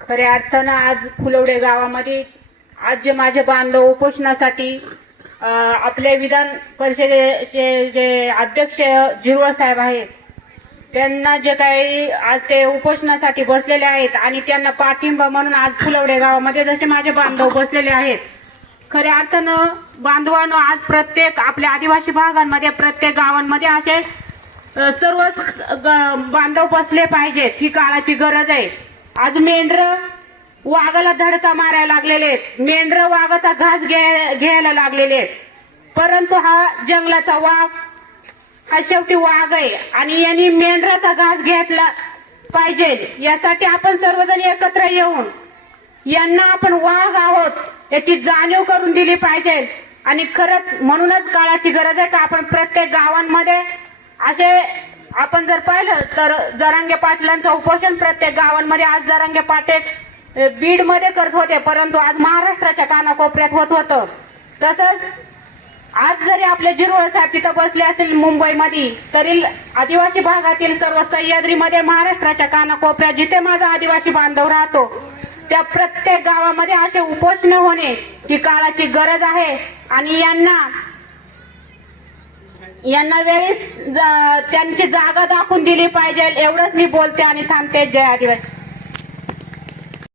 खऱ्या अर्थानं आज फुलवडे गावामध्ये आज जे माझे बांधव उपोषणासाठी आपले विधान परिषदेचे जे अध्यक्ष झिरवळ साहेब आहेत त्यांना जे काही आज ते उपोषणासाठी बसलेले आहेत आणि त्यांना पाठिंबा म्हणून आज फुलवडे गावामध्ये जसे माझे बांधव बसलेले आहेत खऱ्या अर्थानं बांधवानं आज प्रत्येक आपल्या आदिवासी भागांमध्ये प्रत्येक गावांमध्ये असे सर्व ग- बांधव बसले पाहिजेत ही काळाची गरज आहे. आज मेंढर वाघाला धडका मारायला लागलेले आहेत. मेंढर वाघाचा घास घ्यायला लागलेले आहेत. परंतु हा जंगलाचा वाघ हा शेवटी वाघ आहे आणि यांनी मेंढराचा घास घेतला पाहिजे. यासाठी आपण सर्वजण एकत्र येऊन यांना आपण वाघ आहोत याची जाणीव करून दिली पाहिजे. आणि खरंच म्हणूनच काळाची गरज आहे का आपण प्रत्येक गावांमध्ये असे आपण जर पाहिलं तर जरांगे पाटलांचं उपोषण प्रत्येक गावांमध्ये आज जरांगे पाटील बीडमध्ये करत होते परंतु आज महाराष्ट्राच्या कानाकोपऱ्यात होत होतं. तसंच आज जरी आपले जिरवळ साहेब तिथं बसले असतील मुंबईमध्ये तरी आदिवासी भागातील सर्व सह्याद्रीमध्ये महाराष्ट्राच्या कानाकोपऱ्यात जिथे माझा आदिवासी बांधव राहतो त्या प्रत्येक गावामध्ये असे उपोषण होणे ही काळाची गरज आहे. आणि यांना यांना वेळीच त्यांची जागा दाखवून दिली पाहिजे. एवढंच मी बोलते आणि थांबते जय आदिवासी.